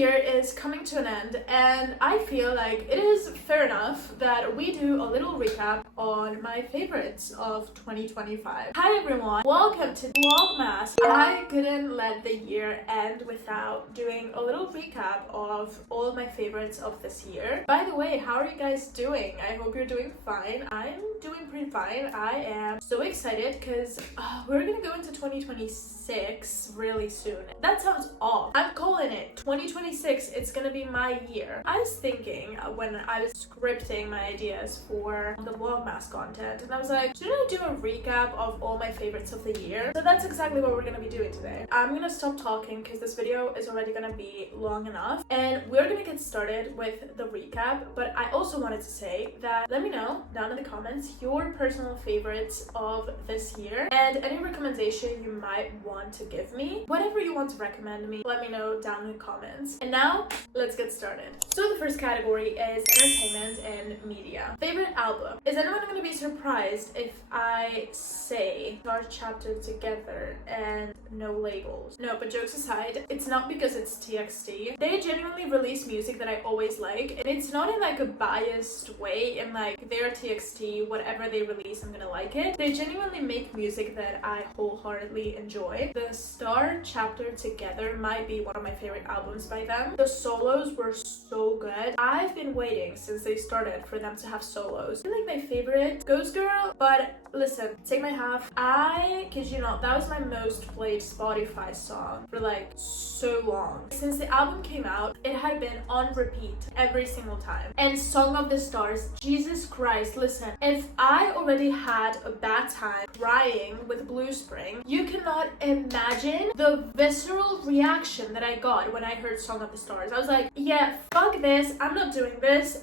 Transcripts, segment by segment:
year is coming to an end, and I feel like it is fair enough that we do a little recap on my favorites of 2025. Hi everyone, welcome to VLOGMAS. I couldn't let the year end without doing a little recap of all of my favorites of this year. By the way, how are you guys doing? I hope you're doing fine. I'm doing pretty fine. I am so excited because we're gonna go into 2026 really soon. That sounds off. I'm calling it 2026. It's gonna be my year. I was thinking when I was scripting my ideas for the VLOGMAS content, and I was like, should I do a recap of all my favorites of the year? So that's exactly what we're gonna be doing today. I'm gonna stop talking because this video is already gonna be long enough, and we're gonna get started with the recap. But I also wanted to say that let me know down in the comments your personal favorites of this year and any recommendation you might want to give me. Whatever you want to recommend me, let me know down in the comments. And now let's get started. So the first category is entertainment and media. Favorite album. Is anyone going to be surprised if I say Our Chapter Together and No Labels? No, but jokes aside, it's not because it's TXT. They genuinely release music that I always like, and it's not in like a biased way, in like they're TXT, whatever they release I'm gonna like it. They genuinely make music that I wholeheartedly enjoy. The Star Chapter Together might be one of my favorite albums by them. The solos were so good. I've been waiting since they started for them to have solos. I feel like my favorite Ghost Girl, but listen, take my half. I kid you not, that was my most played Spotify song for like so long. Since the album came out, it had been on repeat every single time. And Song of the Stars, Jesus Christ, listen, if I already had a bad time crying with Blue Spring, you cannot imagine the visceral reaction that I got when I heard Song of the Stars. I was like, yeah, fuck this, I'm not doing this,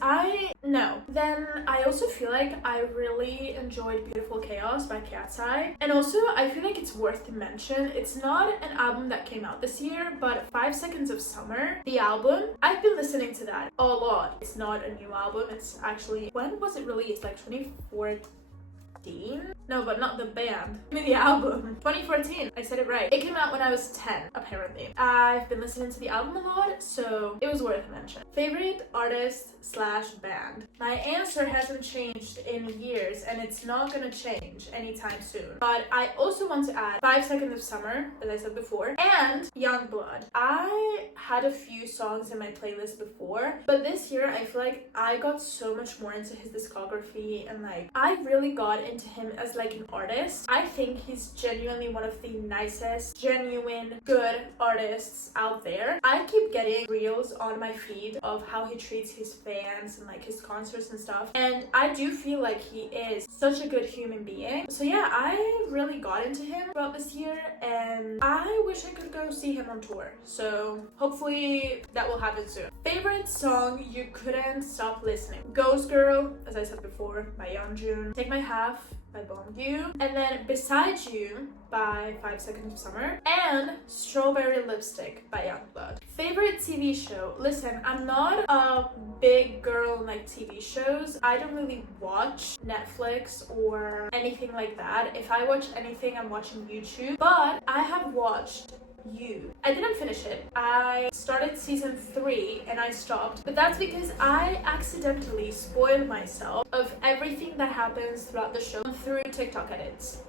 no. Then I also feel like I really enjoyed Beautiful Chaos by Cat's Eye. And also, I feel like it's worth to mention, it's not an album that came out this year, but 5 Seconds of Summer, the album, I've been listening to that a lot. It's not a new album, it's actually, when was it released? Like 2014? No, but not the band. I mean the album. 2014. I said it right. It came out when I was 10, apparently. I've been listening to the album a lot, so it was worth a mention. Favorite artist slash band. My answer hasn't changed in years, and it's not gonna change anytime soon. But I also want to add 5 Seconds of Summer, as I said before, and Youngblood. I had a few songs in my playlist before, but this year I feel like I got so much more into his discography, and like I really got into him as like an artist. I think he's genuinely one of the nicest, genuine, good artists out there. I keep getting reels on my feed of how he treats his fans and like his concerts and stuff, and I do feel like he is such a good human being. So yeah, I really got into him throughout this year, and I wish I could go see him on tour, so hopefully that will happen soon. Favorite song you couldn't stop listening. Ghost Girl, as I said before, by Yeonjun. Take My Half by Bongyu, and then Beside You by 5 Seconds of Summer, and Strawberry Lipstick by Youngblood. Favorite TV show. Listen, I'm not a big girl in like TV shows. I don't really watch Netflix or anything like that. If I watch anything, I'm watching YouTube, but I have watched You. I didn't finish it. I started season 3 and I stopped, but that's because I accidentally spoiled myself of everything that happens throughout the show through TikTok edits.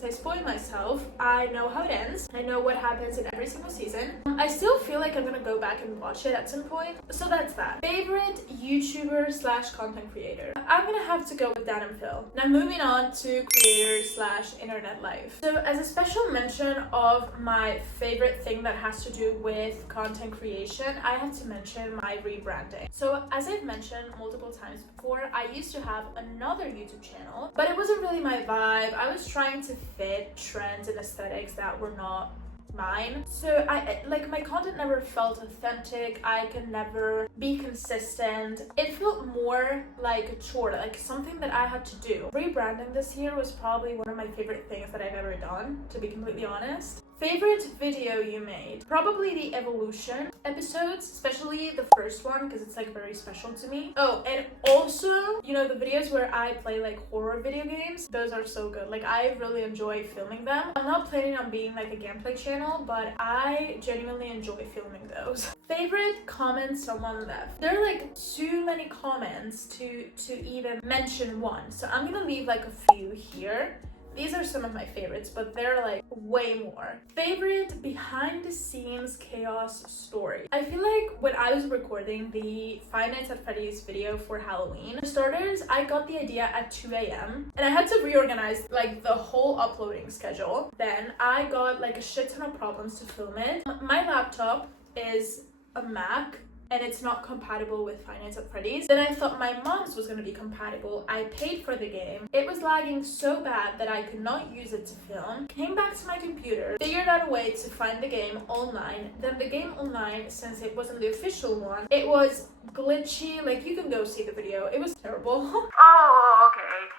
I spoiled myself. I know how it ends. I know what happens in every single season. I still feel like I'm gonna go back and watch it at some point. So that's that. Favorite YouTuber slash content creator. I'm gonna have to go with Dan and Phil. Now moving on to creator slash internet life. So as a special mention of my favorite thing that has to do with content creation, I have to mention my rebranding. So as I've mentioned multiple times before, I used to have another YouTube channel, but it wasn't really my vibe. I was trying to fit trends and aesthetics that were not mine. So I like my content never felt authentic. I could never be consistent. It felt more like a chore, like something that I had to do. Rebranding this year was probably one of my favorite things that I've ever done, to be completely honest. Favorite video you made? Probably the evolution episodes, especially the first one because it's like very special to me. Oh, and also, you know, the videos where I play like horror video games, those are so good. Like, I really enjoy filming them. I'm not planning on being like a gameplay channel, but I genuinely enjoy filming those. Favorite comment someone left? There are like too many comments to even mention one, so I'm gonna leave like a few here. These are some of my favorites, but they're like way more. Favorite behind the scenes chaos story. I feel like when I was recording the Five Nights at Freddy's video for Halloween, for starters, I got the idea at 2 a.m. and I had to reorganize like the whole uploading schedule. Then I got like a shit ton of problems to film it. My laptop is a Mac and it's not compatible with Five Nights at Freddy's. Then I thought my mom's was gonna be compatible. I paid for the game. It was lagging so bad that I could not use it to film. Came back to my computer, figured out a way to find the game online. Then the game online, since it wasn't the official one, it was glitchy. Like, you can go see the video. It was terrible. Oh, okay.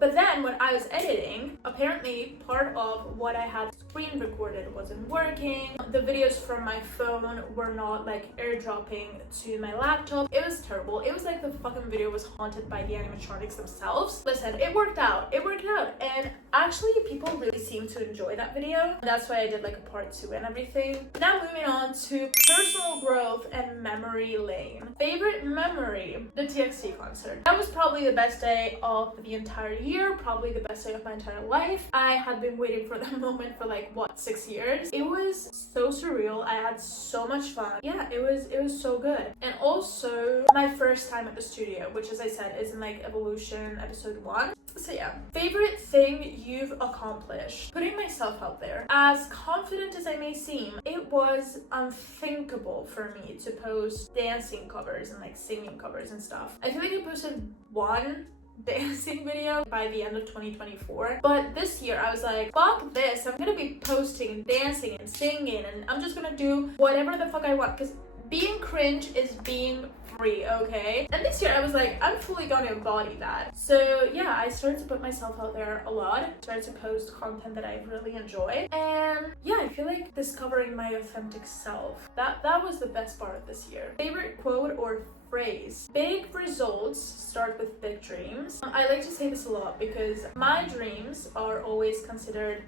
But then when I was editing, apparently part of what I had screen recorded wasn't working. The videos from my phone were not like airdropping to my laptop. It was terrible. It was like the fucking video was haunted by the animatronics themselves. Listen, it worked out. And actually people really seemed to enjoy that video. That's why I did like a part 2 and everything. Now moving on to personal growth and memory lane. Favorite memory? The TXT concert. That was probably the best day of the entire year, probably the best day of my entire life. I had been waiting for that moment for like, what, 6 years? It was so surreal. I had so much fun. Yeah, it was so good. And also my first time at the studio, which, as I said, is in like Evolution episode 1. So yeah, favorite thing you've accomplished? Putting myself out there. As confident as I may seem, it was unthinkable for me to post dancing covers and like singing covers and stuff. I feel like I posted one dancing video by the end of 2024, but this year I was like, fuck this, I'm gonna be posting dancing and singing, and I'm just gonna do whatever the fuck I want, because being cringe is being free, okay? And this year I was like, I'm fully gonna embody that. So yeah, I started to put myself out there a lot, started to post content that I really enjoy, and yeah, I feel like discovering my authentic self, that was the best part of this year. Favorite quote or phrase? Big results start with big dreams. I like to say this a lot because my dreams are always considered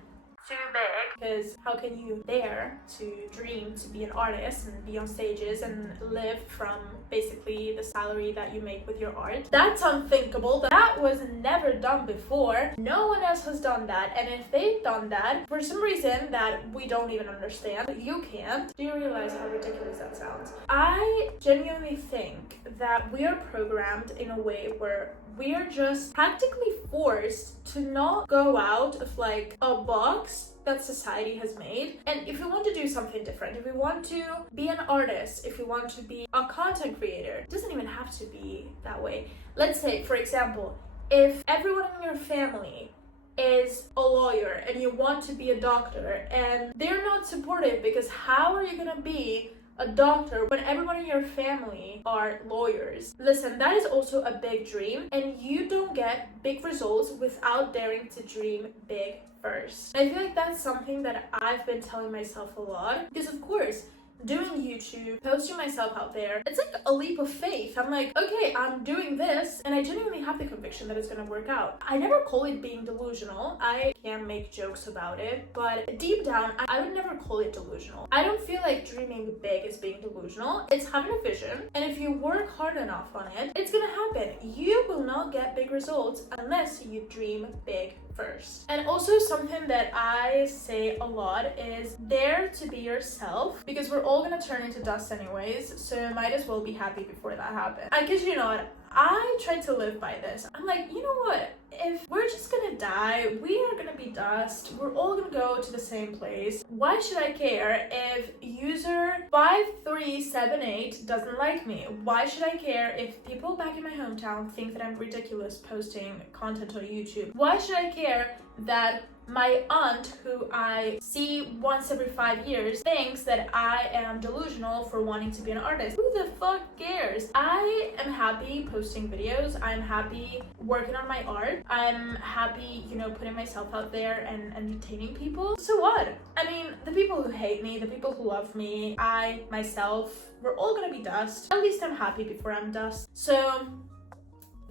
too big, because how can you dare to dream to be an artist and be on stages and live from basically the salary that you make with your art? That's unthinkable. That was never done before. No one else has done that, and if they've done that for some reason that we don't even understand, you can't. Do you realize how ridiculous that sounds? I genuinely think that we are programmed in a way where we are just practically forced to not go out of like a box that society has made. And if we want to do something different, if we want to be an artist, if we want to be a content creator, it doesn't even have to be that way. Let's say, for example, if everyone in your family is a lawyer and you want to be a doctor and they're not supportive, because how are you gonna be a doctor when everyone in your family are lawyers? Listen, that is also a big dream, and you don't get big results without daring to dream big first. I feel like that's something that I've been telling myself a lot, because of course, doing YouTube, posting myself out there, it's like a leap of faith. I'm like, okay, I'm doing this, and I genuinely have the conviction that it's gonna work out. I never call it being delusional. I can make jokes about it, but deep down, I would never call it delusional. I don't feel like dreaming big is being delusional. It's having a vision, and if you work hard enough on it, it's gonna happen. You will not get big results unless you dream big first. And also something that I say a lot is dare to be yourself, because we're all gonna turn into dust anyways, so might as well be happy before that happens. I kid you not, I try to live by this. I'm like, you know what? If we're just gonna die, we are gonna be dust. We're all gonna go to the same place. Why should I care if user 5378 doesn't like me? Why should I care if people back in my hometown think that I'm ridiculous posting content on YouTube? Why should I care that My aunt, who I see once every 5 years, thinks that I am delusional for wanting to be an artist. Who the fuck cares? I am happy posting videos. I'm happy working on my art. I'm happy, you know, putting myself out there and entertaining people. So what? I mean, the people who hate me, the people who love me, I, myself, we're all gonna be dust. At least I'm happy before I'm dust. So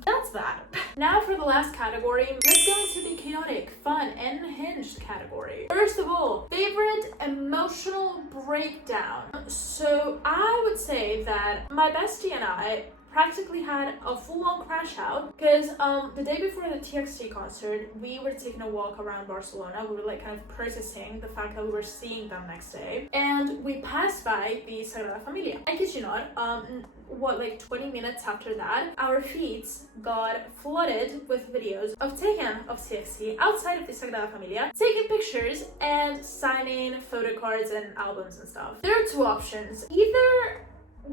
that's that. Now for the last category, let's go into the chaotic, fun, and hinged category. First of all, favorite emotional breakdown. So I would say that my bestie and I practically had a full-on crash out because the day before the TXT concert, we were taking a walk around Barcelona. We were like kind of processing the fact that we were seeing them next day, and we passed by the Sagrada Familia. I kid you not, like 20 minutes after that, our feeds got flooded with videos of Tejan of TXT outside of the Sagrada Familia, taking pictures and signing photo cards and albums and stuff. There are two options. Either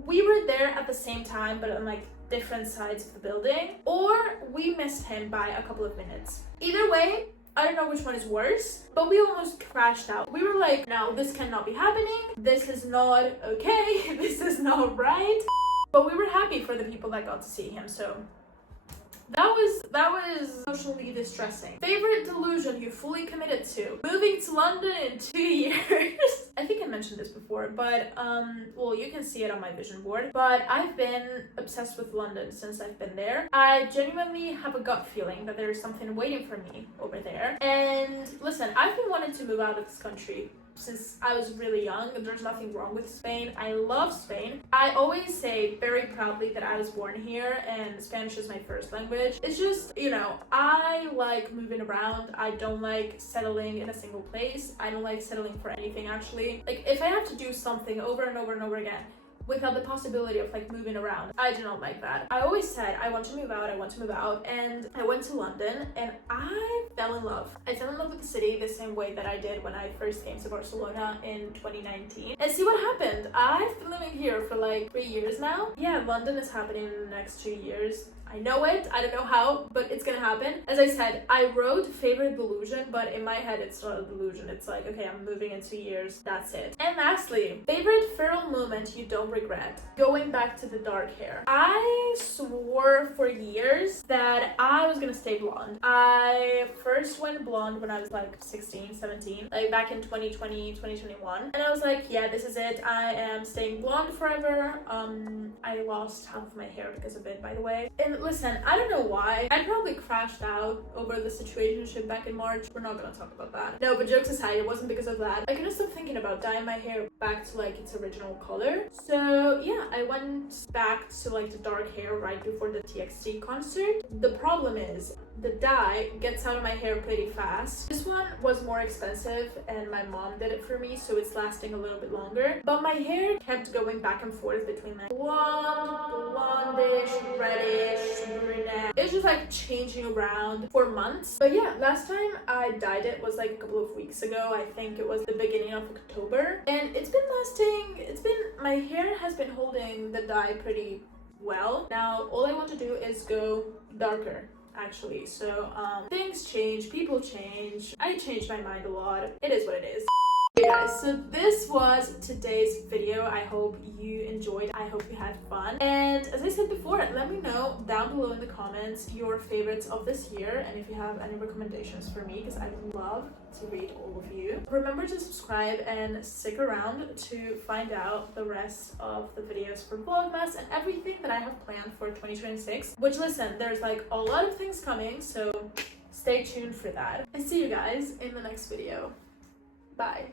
we were there at the same time but on like different sides of the building, or we missed him by a couple of minutes. Either way, I don't know which one is worse, but we almost crashed out. We were like, no, this cannot be happening. This is not okay. This is not right. But we were happy for the people that got to see him, so that was emotionally distressing. Favorite delusion you fully committed to? Moving to London in 2 years. I think I mentioned this before, but well, you can see it on my vision board, but I've been obsessed with London since I've been there. I genuinely have a gut feeling that there is something waiting for me over there. And listen, I've been wanting to move out of this country since I was really young. There's nothing wrong with Spain. I love Spain. I always say very proudly that I was born here and Spanish is my first language. It's just, you know, I like moving around. I don't like settling in a single place. I don't like settling for anything, actually. Like, if I have to do something over and over and over again without the possibility of like moving around, I do not like that. I always said I want to move out, and I went to London and I fell in love. I fell in love with the city the same way that I did when I first came to Barcelona in 2019. And see what happened. I've been living here for like 3 years now. Yeah, London is happening in the next 2 years. I know it, I don't know how, but it's gonna happen. As I said, I wrote favorite delusion, but in my head it's not a delusion. It's like, okay, I'm moving in 2 years, that's it. And lastly, favorite feral moment you don't regret? Going back to the dark hair. I swore for years that I was gonna stay blonde. I first went blonde when I was like 16, 17, like back in 2020, 2021. And I was like, yeah, this is it. I am staying blonde forever. I lost half of my hair because of it, by the way. And listen, I don't know why. I probably crashed out over the situationship back in March. We're not gonna talk about that. No, but jokes aside, it wasn't because of that. I couldn't stop thinking about dyeing my hair back to like its original color. So yeah, I went back to like the dark hair right before the TXT concert. The problem is the dye gets out of my hair pretty fast. This one was more expensive and my mom did it for me, so it's lasting a little bit longer. But my hair kept going back and forth between like blonde, blondish, reddish, brunette. It's just like changing around for months. But yeah, last time I dyed it was like a couple of weeks ago. I think it was the beginning of October. And it's been my hair has been holding the dye pretty well. Now, all I want to do is go darker, actually. So things change, people change. I change my mind a lot. It is what it is. Hey guys, so this was today's video. I hope you enjoyed. I hope you had fun. And as I said before, let me know down below in the comments your favorites of this year and if you have any recommendations for me, because I would love to read all of you. Remember to subscribe and stick around to find out the rest of the videos for Vlogmas and everything that I have planned for 2026. Which, listen, there's like a lot of things coming, so stay tuned for that. I see you guys in the next video. Bye.